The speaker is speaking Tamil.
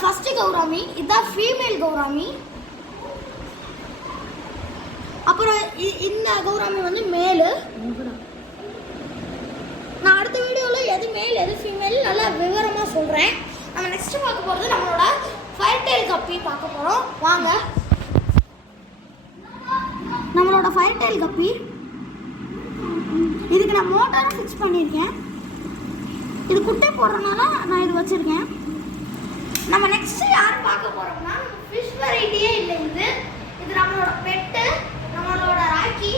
ஃபர்ஸ்ட் கௌராமி இதுதான் ஃபீமேல் கௌராமி. அப்புறம் இந்த கௌராமி வந்து மேலு. நான் அடுத்த வீடியோவில் எது மேல் எது ஃபீமேல் நல்லா விவரமாக சொல்கிறேன். நம்ம நெக்ஸ்ட் பார்க்க போகிறது நம்மளோட ஃபயர் டெயில் கப்பி பார்க்க போகிறோம். வாங்க, நம்மளோட ஃபயர் டெயில் கப்பி. இதுக்கு நான் மோட்டாரும் ஃபிக்ஸ் பண்ணியிருக்கேன். இது குட்டை போடுறதுனால நான் இது வச்சுருக்கேன். நம்ம நெக்ஸ்ட் யார் பார்க்க போறோம்னா ஃபிஷ் வெரைட்டியே இல்லை. இது நம்மளோட பெட்டு, நம்மளோட ராக்கி.